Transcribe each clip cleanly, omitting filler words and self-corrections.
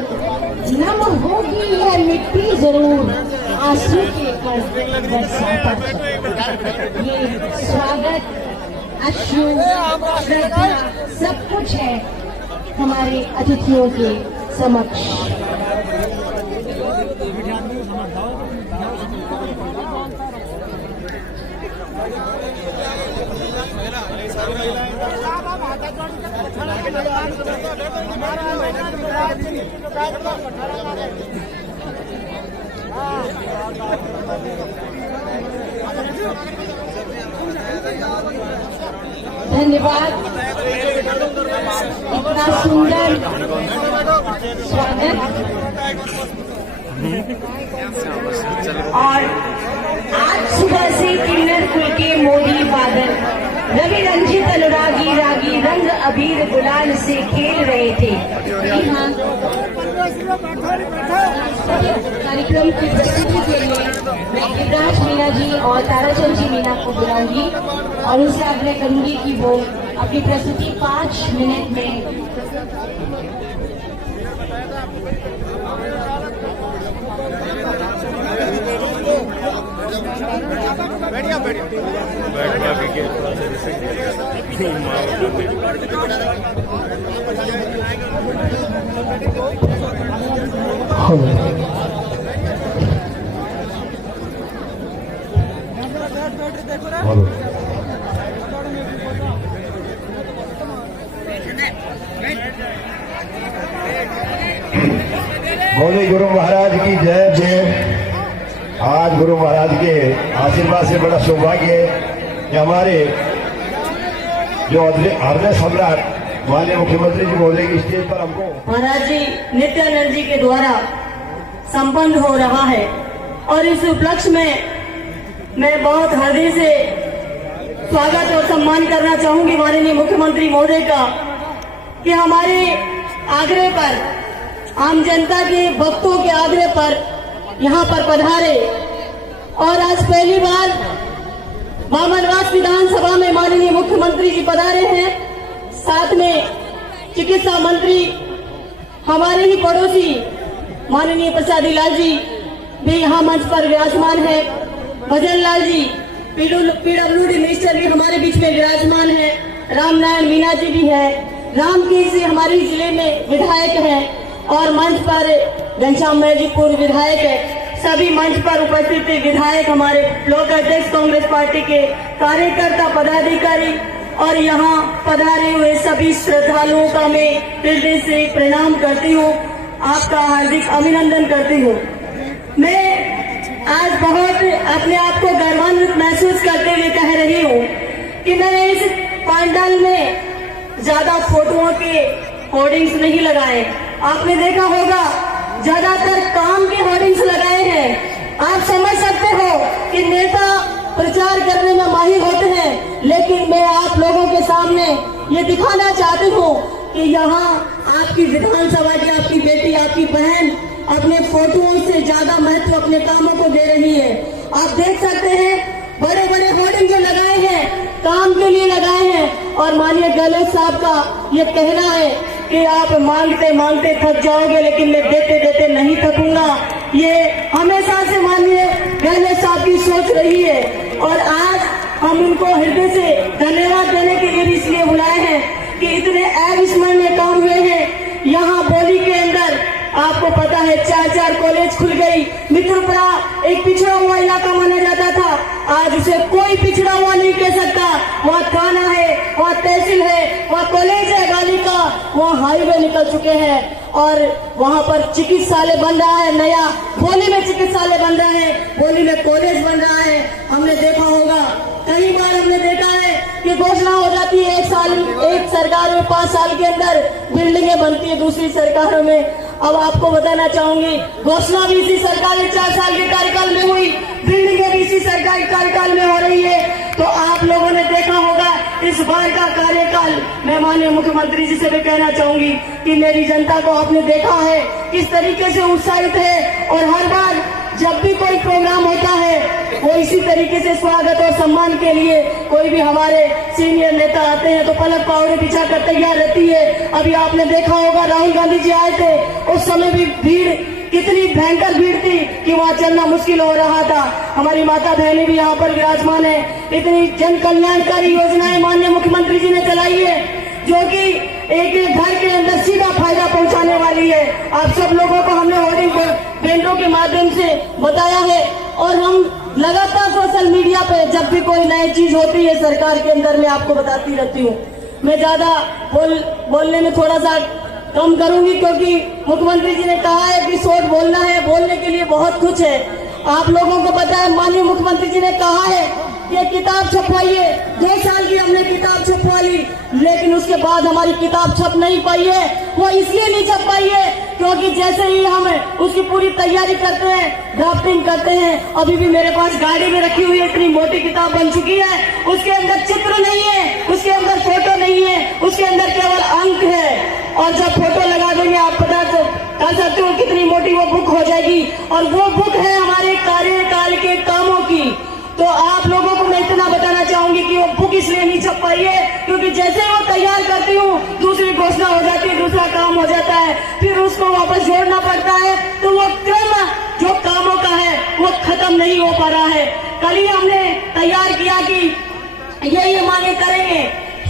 नम होगी यह मिट्टी जरूर, आंसू के बरसाता। ये स्वागत, अश्रु, श्रद्धा सब कुछ है हमारे अतिथियों के समक्ष। धन्यवाद, इतना सुंदर स्वागत। और आज सुबह से किन्नर कुल के मोदी बादल रवि रंजित अनुरागी रागी रंग अबीर गुलाल से खेल रहे थे। कार्यक्रम की प्रस्तुति के लिए मैं युवराज मीना जी और ताराचंद जी मीना को बुलाऊंगी और उनसे आग्रह करूंगी कि वो अपनी प्रस्तुति 5 मिनट में बोले गुरु महाराज की जय जय। आज गुरु महाराज के आशीर्वाद से बड़ा सौभाग्य है कि हमारे जो हृदय सम्राट माननीय मुख्यमंत्री जी बोले कि स्टेज पर हमको महाराज जी नित्यानंद जी के द्वारा संपन्न हो रहा है। और इस उपलक्ष्य में मैं बहुत हृदय से स्वागत और सम्मान करना चाहूंगी माननीय मुख्यमंत्री महोदय का कि हमारे आग्रह पर, आम जनता के भक्तों के आग्रह पर यहाँ पर पधारे। और आज पहली बार बामनवास विधानसभा में माननीय मुख्यमंत्री जी पधारे हैं। साथ में चिकित्सा मंत्री हमारे ही पड़ोसी माननीय प्रसादी लाल जी भी यहाँ मंच पर विराजमान है। भजन लाल जी पीडब्ल्यूडी मिनिस्टर भी हमारे बीच में विराजमान है। रामनारायण मीना जी भी है। रामकेश जी हमारे जिले में विधायक हैं और मंच पर घनश्याम महजीपुर विधायक है। सभी मंच पर उपस्थित विधायक, हमारे ब्लॉक अध्यक्ष कांग्रेस पार्टी के कार्यकर्ता, पदाधिकारी और यहाँ पधारे हुए सभी श्रद्धालुओं का मैं हृदय से प्रणाम करती हूँ, आपका हार्दिक अभिनंदन करती हूँ। मैं आज बहुत अपने आप को गर्वान्वित महसूस करते हुए कह रही हूँ कि मैंने इस पंडाल में ज्यादा फोटोओं के होर्डिंग्स नहीं लगाए। आपने देखा होगा ज्यादातर काम के होर्डिंग्स लगाए हैं। आप समझ सकते हो कि नेता प्रचार करने में माहिर होते हैं, लेकिन मैं आप लोगों के सामने ये दिखाना चाहती हूँ कि यहाँ आपकी विधानसभा की आपकी बेटी, आपकी बहन अपने फोटोओं से ज्यादा महत्व अपने कामों को दे रही है। आप देख सकते हैं बड़े बड़े होर्डिंग जो लगाए हैं काम के लिए लगाए हैं। और माननीय गहलोत साहब का ये कहना है कि आप मांगते मांगते थक जाओगे, लेकिन मैं देते देते नहीं थकूंगा। ये हमेशा से माननीय गहलोत साहब की सोच रही है और आज हम उनको हृदय से धन्यवाद देने के लिए इसलिए बुलाए हैं कि इतने अविस्मरणीय काम हुए हैं। यहाँ बोली के अंदर आपको पता है 4 कॉलेज खुल गई। मित्रपुरा एक पिछड़ा हुआ इलाका माना जाता था, आज उसे कोई पिछड़ा हुआ नहीं कह सकता। वहाँ थाना है, वहाँ तहसील है, वहाँ कॉलेज है बालिका, वहाँ हाईवे निकल चुके हैं और वहाँ पर चिकित्सालय बन रहा है नया। बोली में चिकित्सालय बन रहा है, बोली में कॉलेज बन रहा है। हमने देखा होगा, कई बार हमने देखा है कि घोषणा हो जाती है एक सरकार में 5 साल के अंदर बिल्डिंगें बनती है, दूसरी सरकारों में। अब आपको बताना चाहूंगी घोषणा भी इसी सरकार के 4 साल के कार्यकाल में हुई, बिल्डिंगें भी इसी सरकारी कार्यकाल में हो रही है। तो आप लोगों ने देखा होगा इस बार का कार्यकाल, मैं माननीय मुख्यमंत्री जी से भी कहना चाहूंगी कि मेरी जनता को आपने देखा है किस तरीके से उत्साहित है और हर बार जब भी कोई प्रोग्राम होता है वो इसी तरीके से स्वागत और सम्मान के लिए कोई भी हमारे सीनियर नेता आते हैं तो पलक पावड़े बिछा कर तैयार रहती है। अभी आपने देखा होगा राहुल गांधी जी आए थे, उस समय भी भीड़ कितनी भयंकर भीड़ थी कि वहाँ चलना मुश्किल हो रहा था। हमारी माता बहनें भी यहाँ पर विराजमान है। इतनी जन कल्याणकारी योजनाएं माननीय मुख्यमंत्री जी ने चलाई है जो कि एक एक घर के अंदर सीधा फायदा पहुंचाने वाली है। आप सब लोगों को हमने होर्डिंग बैंडों के माध्यम से बताया है और हम लगातार सोशल मीडिया पे जब भी कोई नई चीज होती है सरकार के अंदर मैं आपको बताती रहती हूँ। मैं ज्यादा बोलने में थोड़ा सा कम करूंगी क्योंकि मुख्यमंत्री जी ने कहा है कि शॉर्ट बोलना है, बोलने के लिए बहुत कुछ है। आप लोगों को पता है माननीय मुख्यमंत्री जी ने कहा है कि किताब छपवाइए। 2 साल की हमने किताब छपवा ली लेकिन उसके बाद हमारी किताब छप नहीं पाई है। वो इसलिए नहीं छप पाई है क्योंकि जैसे ही हम उसकी पूरी तैयारी करते हैं, ड्राफ्टिंग करते हैं, अभी भी मेरे पास गाड़ी में रखी हुई इतनी मोटी किताब बन चुकी है, उसके अंदर चित्र नहीं है, उसके अंदर फोटो नहीं है, उसके अंदर केवल अंक है। और जब फोटो लगा देंगे आप पता कर सकते हो कितनी मोटी वो बुक हो जाएगी और वो बुक है हमारे कार्यकाल के कामों की। तो आप लोगों को मैं इतना बताना चाहूंगी कि वो बुक इसलिए नहीं छप पाई है क्योंकि जैसे वो तैयार करती हूँ दूसरी घोषणा हो जाती है, दूसरा काम हो जाता है, फिर उसको वापस जोड़ना पड़ता है तो वो क्रम जो कामों का है वो खत्म नहीं हो पा रहा है। कल ही हमने तैयार किया कि ये मांगे करेंगे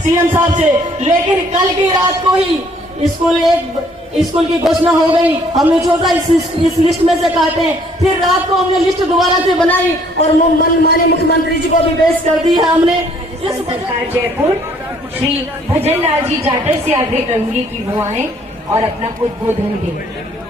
सीएम साहब से, लेकिन कल की रात को ही स्कूल की घोषणा हो गई। हमने सोचा इस लिस्ट में से काटें, फिर रात को हमने लिस्ट दोबारा से बनाई और माननीय मुख्यमंत्री जी को भी पेश कर दी है हमने। सरकार जयपुर श्री भजन लाल जी जाटव से आग्रह करूंगी कि वो आए और अपना उद्बोधन दें।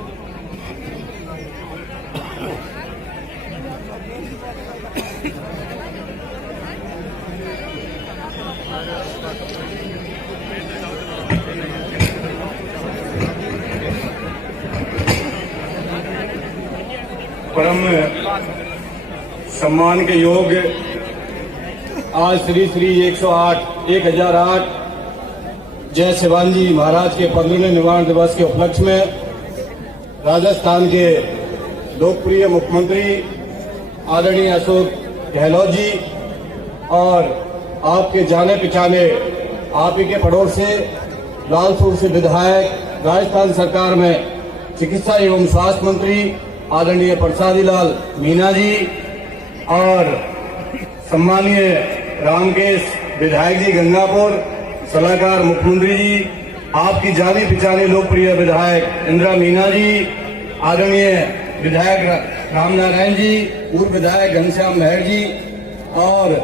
परम सम्मान के योग आज श्री श्री 1008 जय शिवाजी महाराज के 15वें निर्वाण दिवस के उपलक्ष्य में राजस्थान के लोकप्रिय मुख्यमंत्री आदरणीय अशोक गहलोत जी और आपके जाने पहचाने आप ही के पड़ोस से लालपुर से विधायक राजस्थान सरकार में चिकित्सा एवं स्वास्थ्य मंत्री आदरणीय प्रसादी लाल मीना जी और सम्मानीय रामकेश विधायक जी गंगापुर, सलाहकार मुख्यमंत्री जी, आपकी जानी पहचानी लोकप्रिय विधायक इंदिरा मीना जी, आदरणीय विधायक रामनारायण जी, पूर्व विधायक घनश्याम महर जी और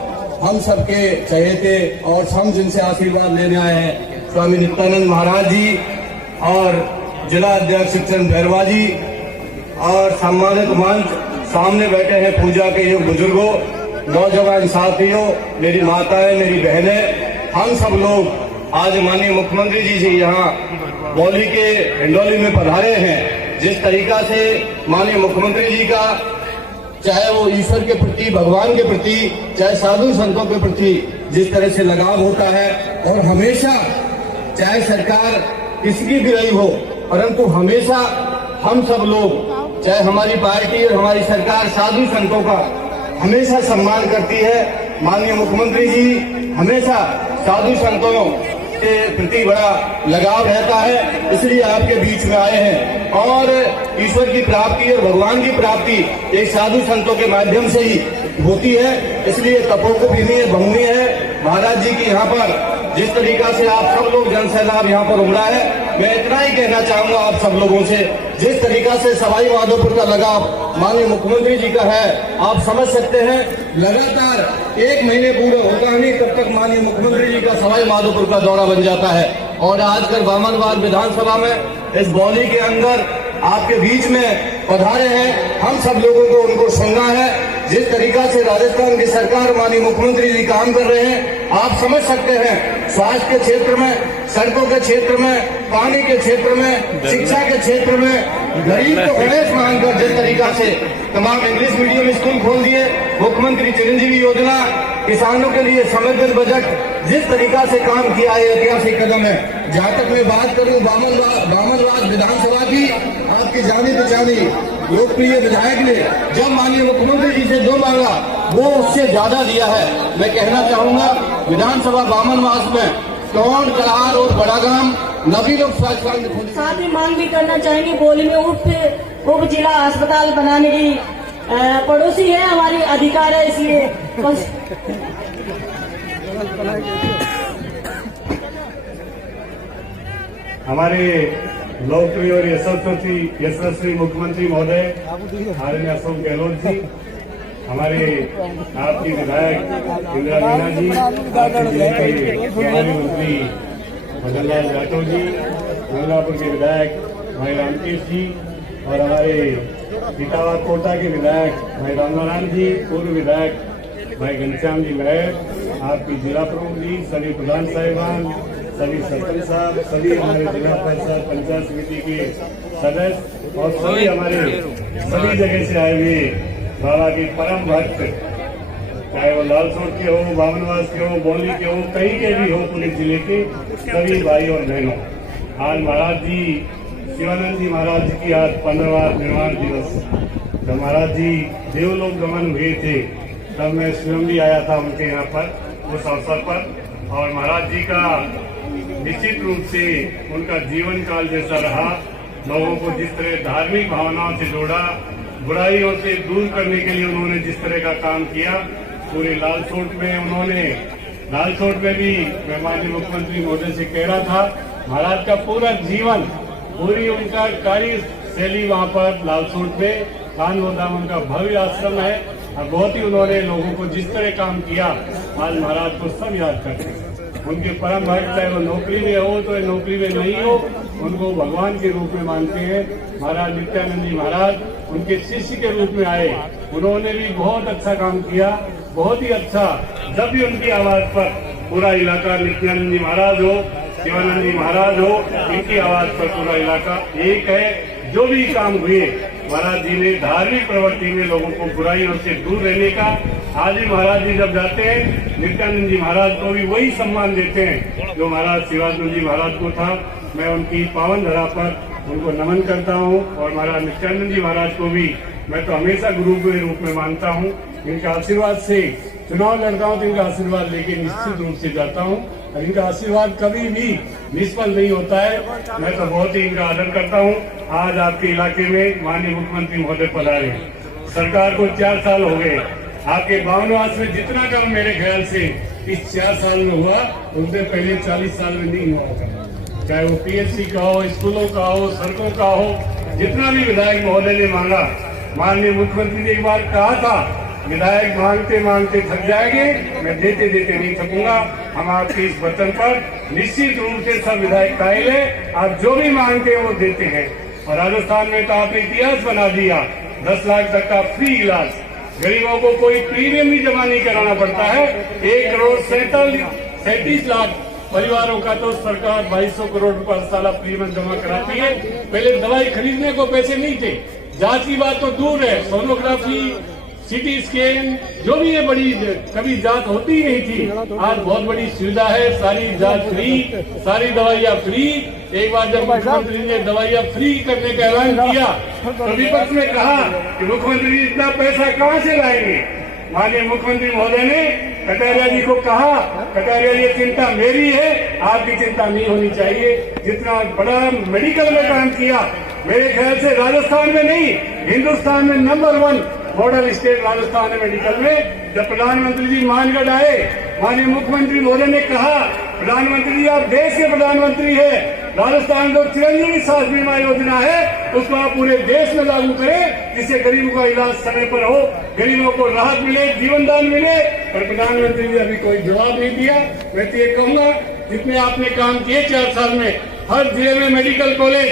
हम सबके चहेते और हम जिनसे आशीर्वाद लेने आए हैं स्वामी नित्यानंद महाराज जी और जिला अध्यक्ष शिक्षण भैरवा जी और सम्मानित मंच सामने बैठे हैं पूजा के युग बुजुर्गों, नौजवान साथियों, मेरी माताएं, मेरी बहनें, हम सब लोग आज माननीय मुख्यमंत्री जी से यहाँ बौली के हिंडोली में पधारे हैं। जिस तरीका से माननीय मुख्यमंत्री जी का चाहे वो ईश्वर के प्रति, भगवान के प्रति, चाहे साधु संतों के प्रति जिस तरह से लगाव होता है और हमेशा चाहे सरकार किसी की भी रही हो परंतु हमेशा हम सब लोग चाहे हमारी पार्टी और हमारी सरकार साधु संतों का हमेशा सम्मान करती है। माननीय मुख्यमंत्री जी हमेशा साधु संतों के प्रति बड़ा लगाव रहता है, इसलिए आपके बीच में आए हैं और ईश्वर की प्राप्ति और भगवान की प्राप्ति एक साधु संतों के माध्यम से ही होती है, इसलिए तपोकुपिनी भंगनी है महाराज जी की यहाँ पर जिस तरीका से आप सब लोग जन सैलाब यहाँ पर उमड़ा है। मैं इतना ही कहना चाहूंगा आप सब लोगों से, जिस तरीका से सवाई माधोपुर का लगाव माननीय मुख्यमंत्री जी का है आप समझ सकते हैं। लगातार 1 महीने पूरे होता नहीं तब तक माननीय मुख्यमंत्री जी का सवाई माधोपुर का दौरा बन जाता है और आजकल बामनवाद विधानसभा में इस बौली के अंदर आपके बीच में पधारे हैं। हम सब लोगों को उनको सुनना है। जिस तरीका से राजस्थान की सरकार माननीय मुख्यमंत्री जी काम कर रहे हैं आप समझ सकते हैं। स्वास्थ्य के क्षेत्र में, सड़कों के क्षेत्र में, पानी के क्षेत्र में, शिक्षा के क्षेत्र में गरीब को गणेश मानकर जिस तरीका से तमाम इंग्लिश मीडियम स्कूल खोल दिए, मुख्यमंत्री चिरंजीवी योजना, किसानों के लिए समृद्ध बजट, जिस तरीका से काम किया है ऐतिहासिक कदम है। जहाँ तक मैं बात करूँ बामनवाद विधानसभा की, आपकी जानी पहचानी लोकप्रिय विधायक ने जब माननीय मुख्यमंत्री जी से जो मांगा वो उससे ज्यादा दिया है। मैं कहना चाहूंगा विधानसभा बामन मास में टोंड, कलार और बड़ागाम नवीन साथ ही मांग भी करना चाहेंगे बोली में उप जिला अस्पताल बनाने की पड़ोसी है हमारी अधिकार है, इसलिए बस हमारे लोकप्रिय और यशस्वी मुख्यमंत्री महोदय आदरणीय अशोक गहलोत जी, हमारे आपके विधायक इंदिरा मीना जी, आपके जिले के प्रभारी मंत्री मदन लाल राठौर जी, गंगापुर के विधायक भाई रामकेश जी और हमारे इटावा कोटा के विधायक भाई रामनारायण जी, पूर्व विधायक भाई घनश्याम जी महर, आपकी जिला प्रमुख जी, सभी प्रधान साहिबान, सभी सरपंच साहब, सभी हमारे जिला परिषद पंचायत समिति के सदस्य और सभी हमारे सभी जगह से आए हुए बाबा के परम भक्त, चाहे वो लालसोट के हो, बामनवास के हो, बोली के हो, कहीं के भी हो, पूरे जिले के सभी भाई और बहनों, आज महाराज जी शिवानंद जी महाराज जी की आज 15वां निर्वाण दिवस। जब महाराज जी देवलोक गमन हुए थे तब मैं स्वयं भी आया था उनके यहाँ पर उस अवसर पर, और महाराज जी का निश्चित रूप से उनका जीवन काल जैसा रहा, लोगों को जिस तरह धार्मिक भावनाओं से जोड़ा, बुराइयों से दूर करने के लिए उन्होंने जिस तरह का काम किया, पूरे लालसोट में उन्होंने, लालसोट में भी मैं माननीय मुख्यमंत्री महोदय से कह रहा था, महाराज का पूरा जीवन, पूरी उनका कार्य शैली वहाँ पर लालसोट में खान गोदाम उनका भव्य आश्रम है, और बहुत ही उन्होंने लोगों को जिस तरह काम किया, आज महाराज को सब याद करते हैं। उनके परम भक्त, चाहे वो नौकरी में हो तो नौकरी में नहीं हो, उनको भगवान के रूप में मानते हैं। महाराज नित्यानंद जी महाराज उनके शिष्य के रूप में आए, उन्होंने भी बहुत अच्छा काम किया, बहुत ही अच्छा। जब भी उनकी आवाज पर पूरा इलाका, नित्यानंद जी महाराज हो, शिवानंद जी महाराज हो, इनकी आवाज पर पूरा इलाका एक है। जो भी काम हुए महाराज जी ने धार्मिक प्रवृत्ति में लोगों को बुराइयों से दूर रहने का, आज भी महाराज जी जब जाते हैं नित्यानंद जी महाराज को भी वही सम्मान देते हैं जो महाराज शिवानंद जी महाराज को था। मैं उनकी पावन धरा पर उनको नमन करता हूँ, और महाराज नित्यानंद जी महाराज को भी मैं तो हमेशा गुरु के रूप में मानता हूँ। इनका आशीर्वाद से चुनाव लड़ता हूँ तो इनका आशीर्वाद लेके निश्चित रूप से जाता हूँ, और इनका आशीर्वाद कभी भी निष्फल नहीं होता है। मैं तो बहुत ही इनका आदर करता हूँ। आज आपके इलाके में माननीय मुख्यमंत्री महोदय पधारे, सरकार को 4 साल हो गए, आपके बामनवास में जितना काम मेरे ख्याल से इस 4 साल में हुआ उनसे पहले 40 साल में नहीं हुआ होगा। चाहे वो पीएचसी का हो, स्कूलों का हो, सड़कों का हो, जितना भी विधायक महोदय ने मांगा, माननीय मुख्यमंत्री ने एक बार कहा था, विधायक मांगते मांगते थक जाएंगे, मैं देते देते नहीं थकूंगा। हम आपके इस वचन पर निश्चित रूप से सब विधायक कायल है, आप जो भी मांगते हैं वो देते हैं। और राजस्थान में तो आपने इतिहास बना दिया, 10 लाख तक का फ्री इलाज, गरीबों को कोई प्रीमियम भी जमा नहीं कराना पड़ता है। 1 करोड़ 37 लाख परिवारों का तो सरकार 2200 करोड़ रुपया साला प्रीमियम जमा कराती है। पहले दवाई खरीदने को पैसे नहीं थे, जांच की बात तो दूर है, सोनोग्राफी, सिटी स्कैन, जो भी ये बड़ी कभी जांच होती ही नहीं थी, आज बहुत बड़ी सुविधा है, सारी जांच फ्री, सारी दवाइयाँ फ्री। एक बार जब मुख्यमंत्री ने दवाइयाँ फ्री करने का ऐलान किया तो विपक्ष ने कहा कि मुख्यमंत्री जी इतना पैसा कहाँ से लाएंगे। माननीय मुख्यमंत्री महोदय ने कटारिया जी को कहा, कटारिया ये चिंता मेरी है, आपकी चिंता नहीं होनी चाहिए। जितना बड़ा मेडिकल में काम किया, मेरे ख्याल से राजस्थान में नहीं, हिंदुस्तान में नंबर 1 मॉडल स्टेट राजस्थान है मेडिकल में। जब प्रधानमंत्री जी मानगढ़ आए, माननीय मुख्यमंत्री महोदय ने कहा, प्रधानमंत्री जी आप देश के प्रधानमंत्री है, राजस्थान जो चिरंजीवी स्वास्थ्य बीमा योजना है उसको आप पूरे देश में लागू करें, जिससे गरीबों का इलाज समय पर हो, गरीबों को राहत मिले, जीवन दान मिले। पर प्रधानमंत्री ने अभी कोई जवाब नहीं दिया। मैं तो ये कहूंगा, जितने आपने काम किए 4 साल में, हर जिले में मेडिकल कॉलेज,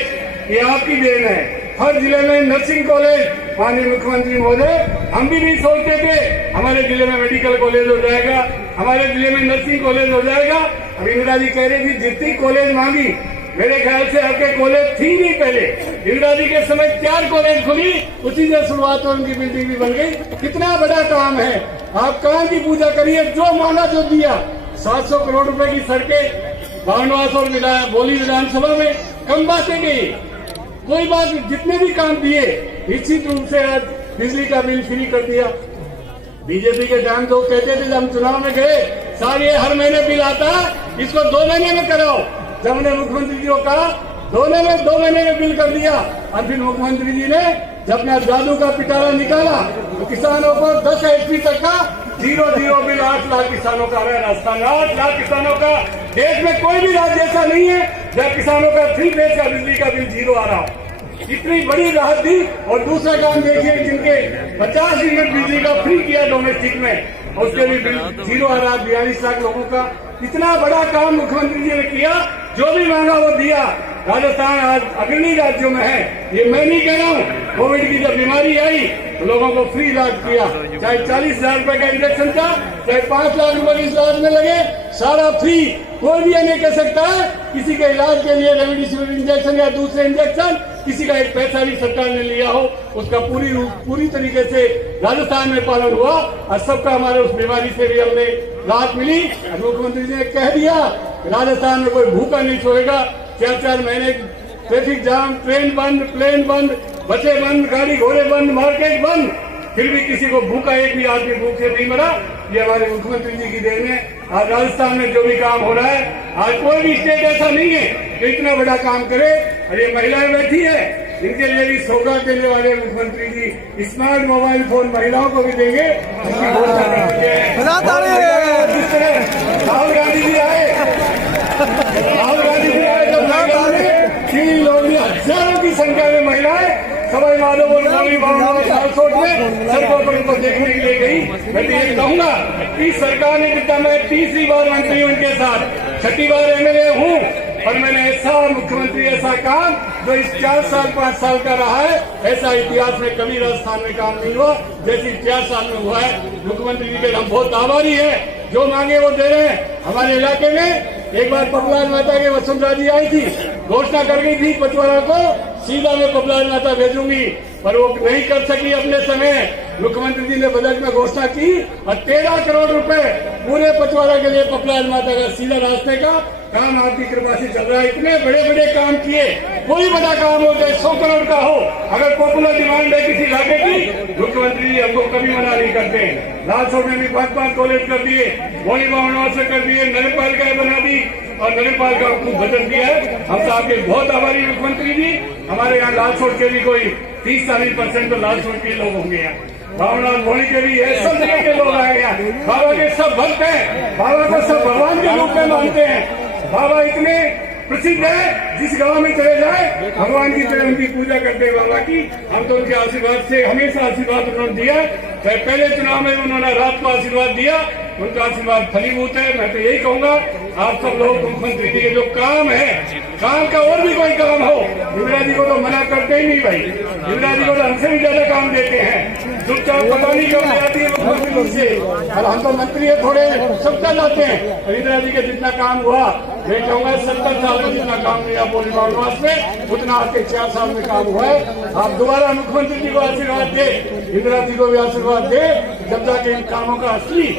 ये आपकी देन है। हर जिले में नर्सिंग कॉलेज, माननीय मुख्यमंत्री महोदय हम भी नहीं सोचते थे हमारे जिले में मेडिकल कॉलेज हो जाएगा, हमारे जिले में नर्सिंग कॉलेज हो जाएगा। अब इंदिरा जी कह रही थी जितनी कॉलेज मांगी, मेरे ख्याल से आपके कॉलेज थी नहीं पहले, इंदिरा जी के समय 4 कॉलेज खुली, उसी से शुरुआत उनकी बिल्डिंग भी बन गई। कितना बड़ा काम है, आप कहाँ की पूजा करिए, जो माना जो दिया। 700 करोड़ रुपए की सड़कें बामनवास और बोली विधानसभा में कम बातें गई, कोई बात, जितने भी काम दिए निश्चित रूप से आज बिजली का बिल फ्री कर दिया। बीजेपी के टाइम तो कहते थे, जब हम चुनाव में गए, सारे हर महीने बिल आता, इसको 2 महीने में कराओ। जब हमने मुख्यमंत्री जी को कहा, 2 महीने में बिल कर दिया। और फिर मुख्यमंत्री जी ने जब अपना जादू का पिटारा निकाला तो किसानों को 10 HP तक का 0 बिल 8 लाख किसानों का आ रहा है। राजस्थान 8 लाख किसानों का, देश में कोई भी राज्य ऐसा नहीं है जब किसानों का 3 फेज का बिजली का बिल 0 आ रहा हो। इतनी बड़ी राहत दी। और दूसरा काम देखिए, जिनके 50 यूनिट बिजली का फ्री किया डोमेस्टिक में, उसके भी बिल 0 आ रहा, 42 लाख लोगों का। इतना बड़ा काम मुख्यमंत्री जी ने किया, जो भी मांगा वो दिया। राजस्थान आज अग्रणी राज्यों में है, ये मैं नहीं कह रहा हूँ। कोविड की जब बीमारी आई तो लोगों को फ्री इलाज किया, चाहे 40,000 रुपए का इंजेक्शन था, चाहे 5 लाख रुपए इस इलाज में लगे, सारा फ्री। कोई भी ये नहीं कह सकता है किसी के इलाज के लिए रेमडेसिविर इंजेक्शन या दूसरे इंजेक्शन किसी का एक पैसा भी सरकार ने लिया हो, उसका पूरी तरीके से राजस्थान में पालन हुआ। और सबका हमारे उस बीमारी से भी हमने राहत मिली। मुख्यमंत्री जी ने कह दिया राजस्थान में कोई भूखा नहीं सोएगा। 4 महीने ट्रैफिक जाम, ट्रेन बंद, प्लेन बंद, बसें बंद, गाड़ी घोड़े बंद, मार्केट बंद, फिर भी किसी को भूखा एक भी आदमी भूखे नहीं मरा। ये हमारे मुख्यमंत्री जी की देन है। आज राजस्थान में जो भी काम हो रहा है, आज कोई भी स्टेट ऐसा नहीं है कि इतना बड़ा काम करे। और ये महिलाएं बैठी है, इनके लिए भी सौगात देने वाले मुख्यमंत्री जी स्मार्ट मोबाइल फोन महिलाओं को भी देंगे। इसकी घोषणा कर दी है। जिस तरह राहुल गांधी जी आए, तो 3 लोग, हजारों की संख्या में महिलाएं सवाई माधोपुर सालसोट में सड़कों पर उनको देखने के लिए गई। मैं तो ये कहूंगा कि सरकार ने जितना, मैं 3री बार मंत्री हूं इनके साथ, 6ठी बार MLA हूं, और मैंने ऐसा मुख्यमंत्री, ऐसा काम जो इस 4 साल 5 साल का रहा है, ऐसा इतिहास में कभी राजस्थान में काम नहीं हुआ जैसे 4 साल में हुआ है। मुख्यमंत्री जी के हम बहुत आभारी है, जो मांगे वो दे रहे हैं। हमारे इलाके में एक बार पपलान माता के वसुंधरा जी आई थी, घोषणा कर गई थी पचवाड़ा को सीधा मैं पपलान माता भेजूंगी, पर वो नहीं कर सकी अपने समय। मुख्यमंत्री जी ने बजट में घोषणा की और 13 करोड़ रुपए पूरे पचवाड़ा के लिए पपलान माता का सीधा रास्ते का काम आपकी कृपा से चल रहा है। इतने बड़े बड़े काम किए, कोई बड़ा काम हो चाहे 100 करोड़ का हो, अगर पॉपुलर डिमांड है किसी इलाके की, मुख्यमंत्री जी हमको कभी मना नहीं करते। लालसोट में भी 5 कॉलेज कर दिए, गोली बावड़ा से कर दिए, नगरपालिका बना दी और नगरपालिका को बजट दिया है। हम तो आपके बहुत आभारी मुख्यमंत्री जी। हमारे यहाँ लालसोट के भी कोई 30-40% तो लालसोट के लोग होंगे यहाँ, भावना भोली के भी है, सब जगह के लोग आए यहाँ। बाबा के सब भक्त हैं, बाबा को सब भगवान के रूप में मानते हैं। बाबा इतने प्रसिद्ध है, जिस गांव में चले जाए भगवान की तरह उनकी पूजा करते हैं बाबा की। हम तो उनके आशीर्वाद से हमेशा आशीर्वाद उन्होंने दिया। चाहे पहले चुनाव में उन्होंने रात को आशीर्वाद दिया, उनका आशीर्वाद फलीभूत है। मैं तो यही कहूंगा आप सब लोग मुख्यमंत्री जी के जो काम है, काम का और भी कोई काम हो, इंदिरा जी को तो मना करते ही नहीं भाई। इंदिरा जी को तो हमसे भी ज्यादा काम देते हैं, चुपचाप पता नहीं कब ले आती है मुख्यमंत्री से। और हम तो मंत्री है, थोड़े सबका जाते हैं। इंदिरा जी का जितना काम हुआ, मैं कहूँगा 70 साल में जितना काम नहीं हुआ पूरे मालवास में, उतना आपके 4 साल में काम हुआ है। आप दोबारा मुख्यमंत्री जी को आशीर्वाद दे, इंदिरा जी को भी आशीर्वाद दे, जब जाके इन कामों का असली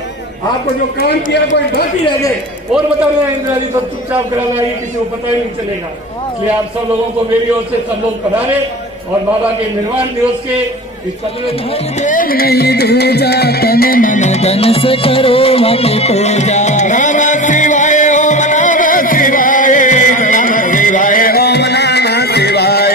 आपको जो काम किया कोई बाकी रह गए और बता रहे हैं। इंदिरा जी तो चुपचाप करा लाएगी, किसी को पता ही नहीं चलेगा। इसलिए आप सब लोगों को मेरी ओर से सब लोग पधारे और बाबा के निर्वाण दिवस के इस 15 नहीं दूजा तन मन धन से करो माटी पूजा। नमः शिवाय ओम नमः शिवाय, नमः शिवाय ओम नमः शिवाय।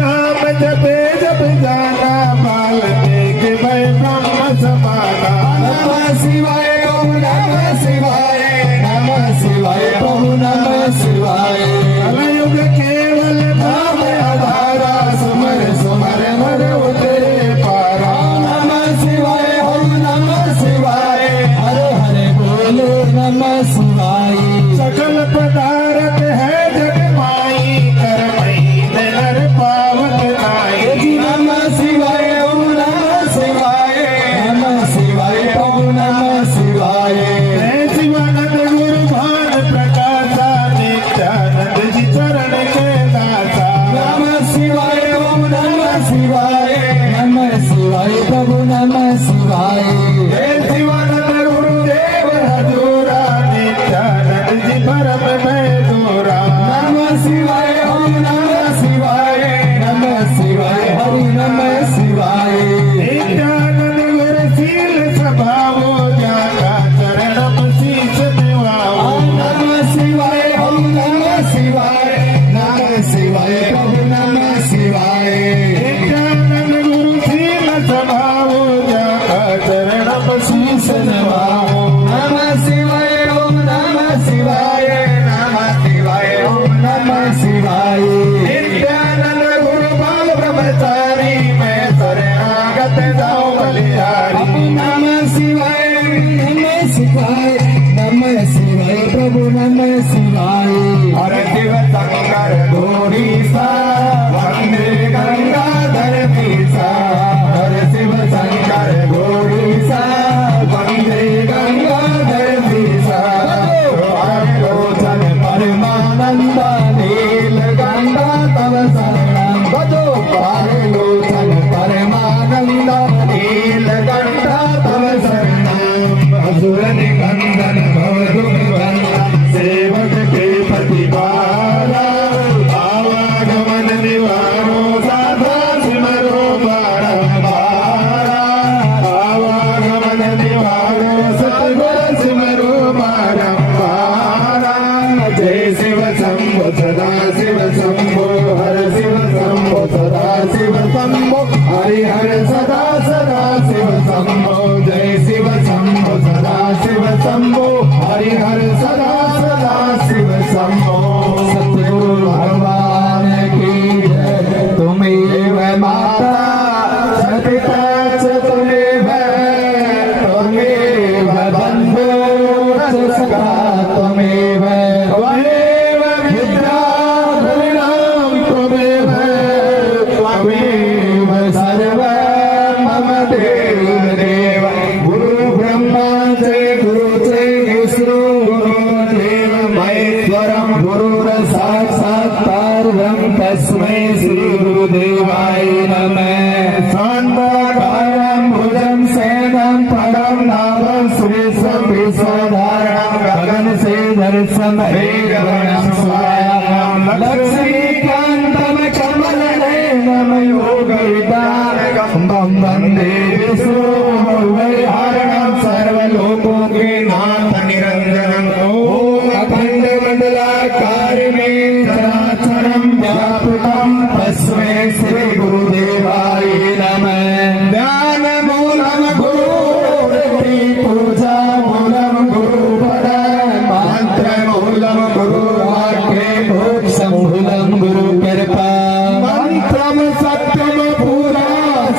नाम जपे जप जाना बाल देख भय ब्रह्म समाना। नमः शिवाय ओम नमः शिवाय, नमः शिवाय ओम नमः शिवाय। कलयुग केवल नाम आधारा, सुमर सुमर मर उतरे पारा। नमः शिवाय ओम नमः शिवाय, हरे हरे बोले नमः शिवाय। सकल पदार्थ है जग माई, करमई नर पावन नाई। नमः शिवाय ओम नमः शिवाय, नमः शिवाय ओम नमः शिवाय। शिवानंद गुरु भान प्रकाशा, नित्यानंद जी चरण के दासा। नमः शिवाय ओम नमः शिवाय, नमः शिवाय प्रभु नमः शिवाय। शिवानंद गुरुदेव हजूरा, नित्यानंद जी परम में दूरा। नमः शिवाय ओम नमः शिवाय, शंभो हरि हर सदा सदा शिव शंभो जय शिव शंभो सदा शिव शंभो हरि हर सदा सदा शिव शंभो सतगुरु भगवान की जय तुमेव माता सतिता च तुमेव बंधु सखा तुमेव त्वमेव विद्या द्रविणं त्वमेव त्वमेव सर्वं मम देव गुरु ब्रह्मा च गुरु च विष्णु गुरुदेव महेश्वरं गुरुर्साक्षात् परं तस्मै श्री गुरुदेवाय नमः शान्ताकारं भुजं सेनं परं नामं सुरेशं विश्वधारणं गगन से दर्शन हे गगनं स्वायां लक्ष्मीकान्तं कमलनयनं योगविदारकं वन्दे विष्णुवैहारणं सर्वलोकों के नाथ निरंजनम् ओम अखंड मंडलाकारिणे चराचरं व्यापकं तस्मै श्री गुरुदेवाय नमः ध्यान मूलं गुरुरति पूजा मूलं गुरुपद मंत्र मूलं गुरुवाक्ये मोक्षमूलं गुरुकृपा मंत्रं सत्यं पुरा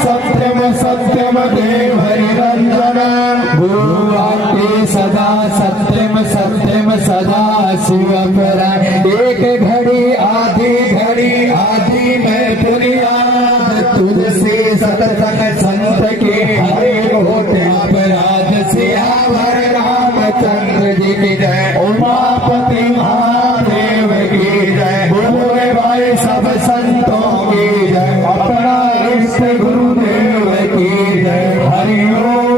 सत्यं सत्यं देव हरिरंजन गुरुवाक्ये सदा सत्यं सत्यं सदा शिवपरा एक घड़ी आधी में बुनियाद तुझसे सतसंग संत के हरे होते अपराध सियावर रामचंद्र जी की जय उमापति महादेव की जय बोले भाई सब संतों की जय अपना इष्ट गुरुदेव की जय हरि ओम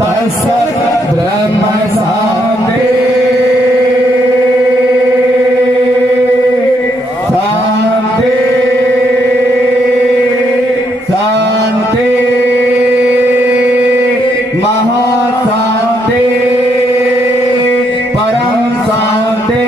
तत्सत् ब्रह्म शांति शांति शांति महाशांति परम शांति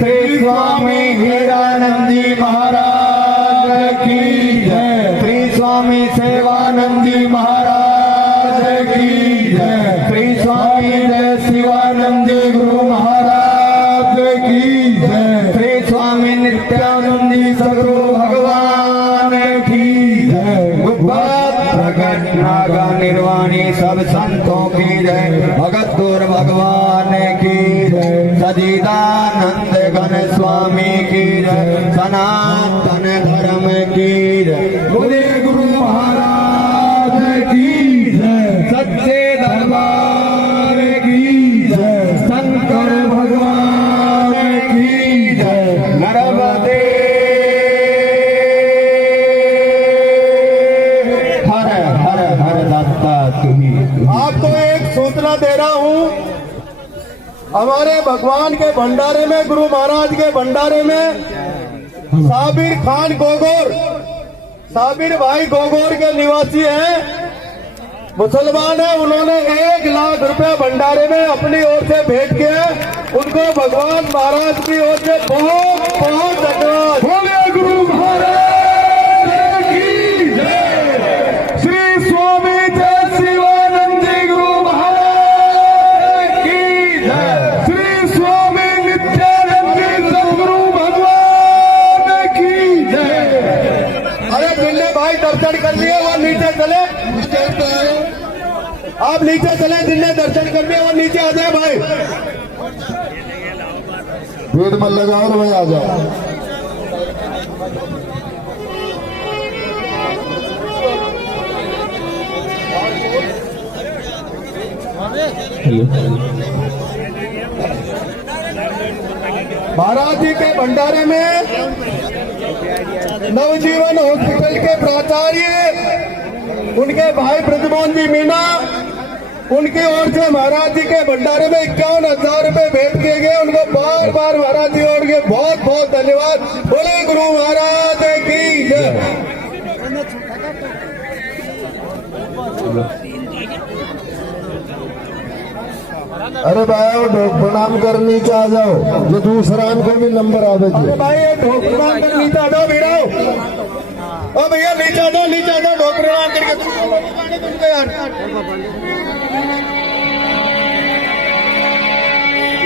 श्री स्वामी हीरानंद जी महाराज की जय श्री स्वामी सेवानंद जी महाराज की जय श्री स्वामी जय शिवानंद जी गुरु महाराज की जय श्री स्वामी नित्यानंद जी सदगुरु भगवान की जय गुब्बात प्रकट नागा निर्वाणी सब संतों की जय भगत गुर भगवान की जय सजीदानंद घन स्वामी की जय सनातन धर्म की जय बोले गुरु महाराज की जय सच्चे दरबार की जय शंकर भगवान की जय नर्मदे हर हर हर दत्ता तुम्ही आपको एक सूचना दे रहा हूँ। हमारे भगवान के भंडारे में, गुरु महाराज के भंडारे में साबिर खान गोगोर, साबिर भाई गोगोर के निवासी हैं, मुसलमान है। उन्होंने 1 लाख रुपए भंडारे में अपनी ओर से भेंट किया। उनको भगवान महाराज की ओर से बहुत बहुत धन्यवाद। बोले गुरु महाराज की जय श्री स्वामी जय शिवानंद जी गुरु महाराज की जय श्री स्वामी नित्यानंद जी सदगुरु भगवान की जय अरे जिनने भाई दर्शन कर लिए वो नीचे चले, आप नीचे चले। जिनने दर्शन कर लिए वो नीचे आ जाए भाई। भीड़ में लगा और भाई आ जाओ। महाराज जी के भंडारे में नवजीवन हॉस्पिटल के प्राचार्य, उनके भाई ब्रजमोहन जी मीना, उनकी ओर से महाराज जी के भंडारे में 51,000 रुपए भेंट किए गए। उनको बार बार महाराज जी और के बहुत बहुत धन्यवाद। बोले गुरु महाराज की जय। अरे भाई ढोक प्रणाम कर नीचे आ जाओ, जो दूसरा को भी नंबर आवे। अरे भाई ढोक प्रणाम कर नीचे आ जाओ भैया, ओ भैया नीचे आ जाओ, नीचे आ जाओ, ढोक प्रणाम करके तुमको यार।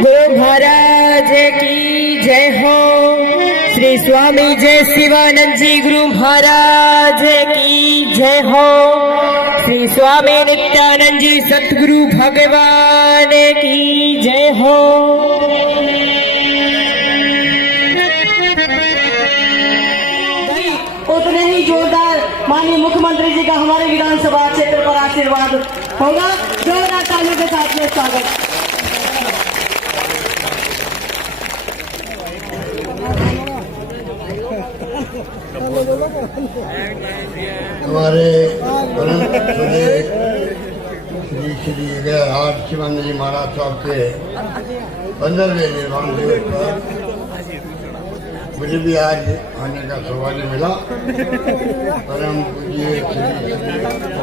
गुरु महाराज की जय हो। श्री स्वामी जय शिवानंद जी गुरु महाराज की जय हो। श्री स्वामी नित्यानंद जी सतगुरु भगवान की जय हो। उतने ही जोरदार माननीय मुख्यमंत्री जी का हमारे विधानसभा क्षेत्र पर आशीर्वाद होगा। जोरदार तालियों के साथ में स्वागत। हमारे श्री आठ शिवानंद जी महाराज साहब के 15वें निर्वाण दिवस पर मुझे भी आज आने का सौभाग्य मिला। परम पूज्य श्री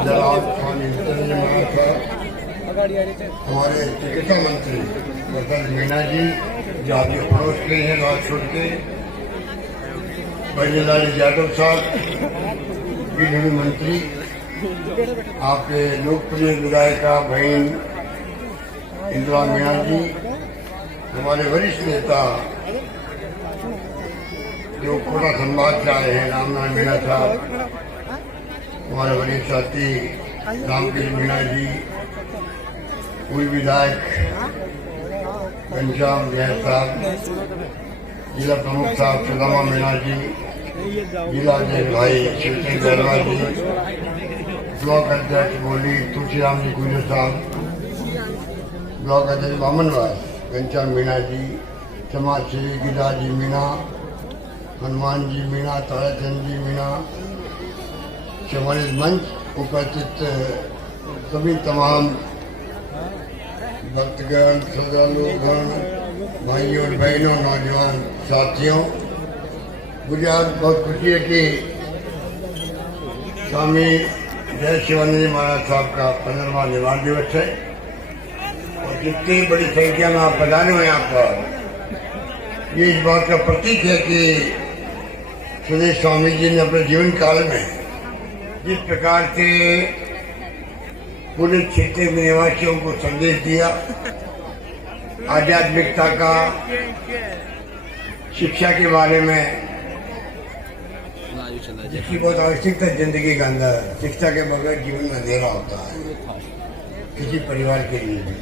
जलाल स्वामी नित्यानंद महाराज साहब, हमारे चिकित्सा मंत्री वसंत मीना जी जो आपके पड़ोस के हैं राजकोट के, बजलाल यादव साहब गृह मंत्री, आपके लोकप्रिय विधायिका बहन इंदिरा मीना जी, हमारे वरिष्ठ नेता जो कोटा संवाद से आए हैं रामनारायण मीणा साहब, हमारे वरिष्ठ साथी रामकृष्ण मीणा जी, पूर्व विधायक घनश्याम गैर साहब, जिला प्रमुख साहब सुदामा मीणा जी, जिला अध्यक्ष भाई शिवचंद गहरवा जी, ब्लॉक अध्यक्ष बोली तुलसीराम जी गुजर साहब, ब्लॉक अध्यक्ष बामनवास घनश्याम मीणा जी, समाज सेवी गिदा जी मीणा, हनुमान जी मीणा, ताराचंद जी मीणा, सम्मानित मंच उपस्थित सभी तमाम भक्तगण, श्रद्धालुगण, भाइयों और बहनों, नौजवान साथियों, मुझे आज बहुत खुशी है कि स्वामी जय शिवानंद जी महाराज साहब का 15वां निर्वाण दिवस है और जितनी बड़ी संख्या में आप पधारे हुए यहाँ पर, ये इस बात का प्रतीक है कि श्री स्वामी जी ने अपने जीवन काल में जिस प्रकार से पूरे क्षेत्र में निवासियों को संदेश दिया, आध्यात्मिकता का, शिक्षा के बारे में, जिसकी बहुत आवश्यकता जिंदगी के अंदर, शिक्षा के बगैर जीवन में अंधेरा होता है किसी परिवार के लिए भी,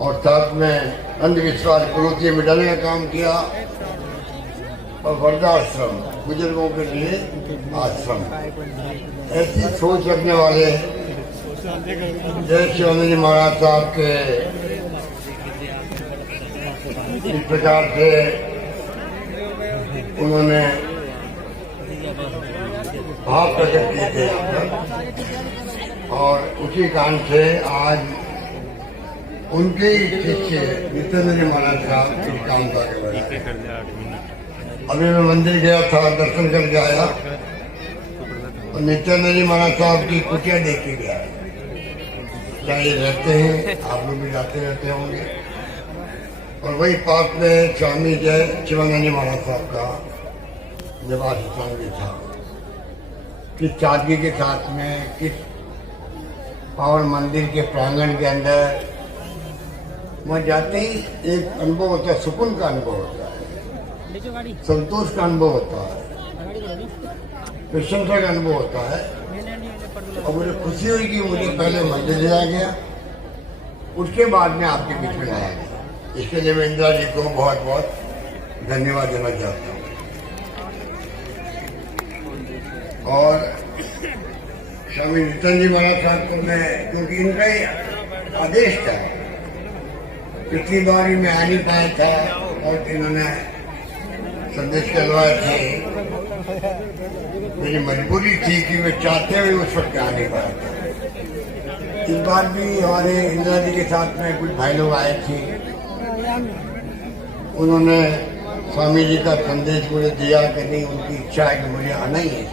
और साथ में अंधविश्वास कुरीति मिटाने का काम किया और वृद्धाश्रम, बुजुर्गों के लिए आश्रम, ऐसी सोच रखने वाले जय शिवानंद जी महाराज साहब के इस प्रकार से उन्होंने भाव प्रकट किए थे यहाँ पर, और उसी कारण से आज उनके ही शिष्य नित्यानंद जी महाराज साहब इस काम का आगे बढ़ा। अभी मैं मंदिर गया था, दर्शन करके आया और नित्यानंद जी महाराज साहब की कुटिया देख के गया। क्या ये रहते हैं, आप लोग भी जाते रहते होंगे, और वही पास में स्वामी जय शिवानंद जी महाराज साहब का निवास स्थान भी था। किस सादगी के साथ में, किस पावन मंदिर के प्रांगण के अंदर वहाँ जाते ही एक अनुभव होता है, सुकून का अनुभव होता है, संतोष का अनुभव होता है, प्रशंसा का अनुभव होता है, और मुझे खुशी हुई कि मुझे पहले मंदिर ले जाया गया, उसके बाद में आपके बीच में लाया गया। इसके लिए मैं इंदिरा जी को बहुत बहुत धन्यवाद देना चाहता हूँ। और स्वामी नित्यानंद जी महाराज साहब को मैं, क्योंकि इनका ही आदेश था, पिछली बार भी मैं आ नहीं पाया था और इन्होंने संदेश करवाए थे, मेरी मजबूरी थी कि मैं चाहते हुए उस वक्त आ नहीं पाया था। इस बार भी हमारे इंदिरा जी के साथ में कुछ भाई लोग आए थे, उन्होंने स्वामी जी का संदेश मुझे दिया कि नहीं, उनकी इच्छा है कि मुझे आना ही है।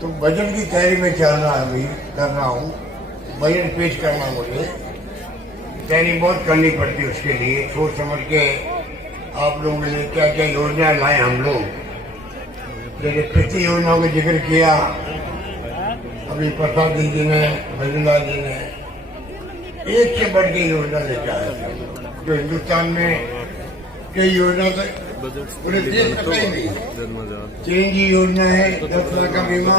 तो बजट की तैयारी में चल रहा अभी कर रहा हूँ, बजट पेश करना मुझे तैयारी बहुत करनी पड़ती है उसके लिए। सोच समझ के आप लोगों ने क्या क्या योजना लाए हम लोग। जैसे कृषि योजनाओं का जिक्र किया अभी प्रसाद जी ने, भजनलाल जी ने, एक से बढ़ के योजना लेकर आया जो हिंदुस्तान में कई योजना तो पूरे देश में कहीं नहीं। चिरंजीवी योजना है 10 लाख का बीमा,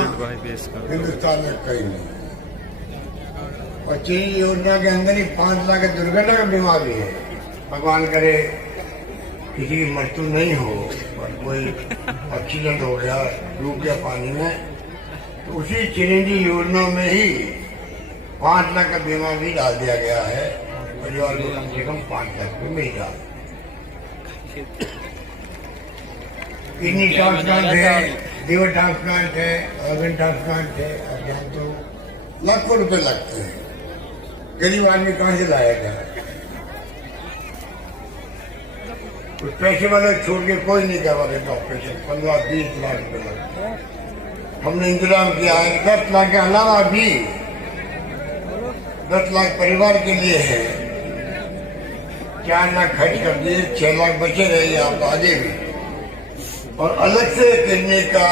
हिंदुस्तान में कहीं नहीं। और चिरंजीवी योजना के अंदर ही 5 लाख का दुर्घटना का बीमा भी है। भगवान करे किसी की मृत्यु नहीं हो और कोई एक्सीडेंट हो गया, डूब गया पानी में, तो उसी चिरंजीवी योजना में ही 5 लाख का बीमा भी डाल दिया गया है। परिवार को कम से कम 5 लाख रुपये मिल जाए। किडनी ट्रांसप्लांट है, लीवर ट्रांसप्लांट है, ऑर्गन ट्रांसप्लांट है, अब यहाँ तो लाखों रुपए लगते हैं। गरीब आदमी कहाँ से लाएगा? कुछ पैसे वाले छोड़ के कोई नहीं करवा देता ऑपरेशन। 15-20 लाख रुपए लगते हैं। हमने इंतजाम किया है 10 लाख के अलावा भी 10 लाख परिवार के लिए है। 4 लाख खर्च कर दिए, 6 लाख बचे रहे आप आगे भी। और अलग से किडनी का,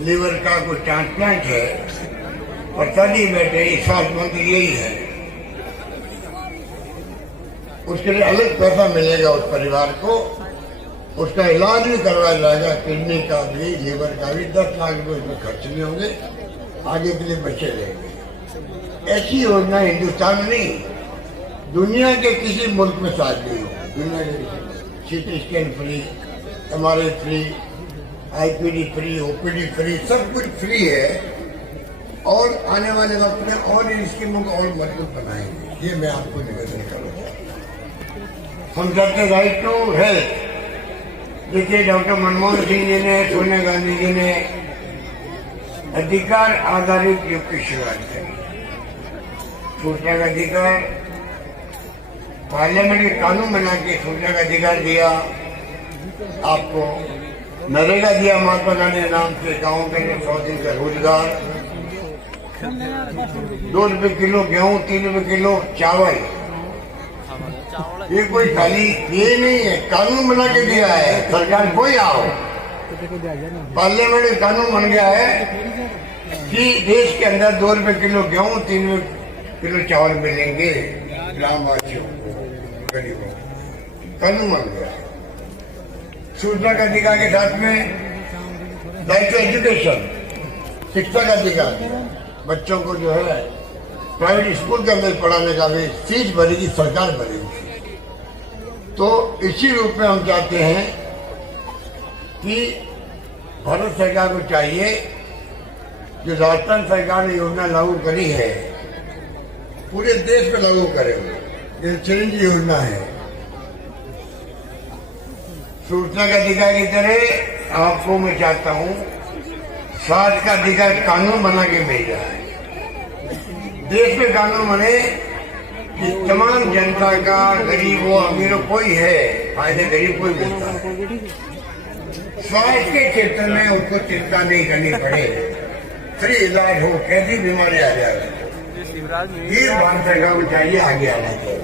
लीवर का कोई ट्रांसप्लांट है और तभी बैठे स्वास्थ्य मंत्री यही है, उसके लिए अलग पैसा मिलेगा उस परिवार को। उसका इलाज भी करवाया जाएगा, किडनी का भी, लीवर का भी। 10 लाख रुपए उसमें खर्च नहीं होंगे, आगे के लिए बचे रहेंगे। ऐसी योजना हिंदुस्तान में नहीं, दुनिया के किसी मुल्क में शायद नहीं हो। दुनिया के CT scan free, MRI free, IPD free, OPD free, सब कुछ फ्री है। और आने वाले वक्त में और स्कीमों को और मजबूत बनाएंगे, ये मैं आपको निवेदन करूँगा। हम सबके राइट टू हेल्थ, देखिए डॉक्टर मनमोहन सिंह जी ने, सोनिया गांधी जी ने अधिकार आधारित युग की शुरुआत करी। सूचना का अधिकार, पार्लियामेंट के कानून बना के सूचना का अधिकार दिया आपको। नरेगा दिया महात्मा गांधी के नाम से, गाँव के 100 दिन का रोजगार, 2 रुपए किलो गेहूं, 3 रुपए किलो चावल। ये कोई खाली ये नहीं है, कानून बना के दिया है सरकार। कोई आओ, पार्लियामेंट में कानून बन गया है कि देश के अंदर 2 रुपए किलो गेहूं, 3 रुपए किलो चावल मिलेंगे ग्रामवासियों को, गरीबों को। कानून बन गया। सूचना का अधिकार के साथ में राइट टू एजुकेशन, शिक्षा का अधिकार। बच्चों को जो है प्राइवेट स्कूल के अंदर पढ़ाने का भी फीस भरेगी सरकार, भरेगी। तो इसी रूप में हम चाहते हैं कि भारत सरकार को चाहिए, जो राजस्थान सरकार ने योजना लागू करी है पूरे देश में लागू करे हुए, जैसे चिरंजीवी योजना है। सूचना का अधिकार की तरह आपको मैं चाहता हूँ स्वास्थ्य का अधिकार कानून बना के भेजा है। देश में कानून बने कि तमाम जनता का, गरीब हो अमीर हो, कोई है फायदे गरीब को मिलता है। स्वास्थ्य के क्षेत्र में उनको चिंता नहीं करनी पड़े, फ्री इलाज हो, कैसी बीमारी आ जाए, ये भारत सरकार को चाहिए आगे आना चाहिए।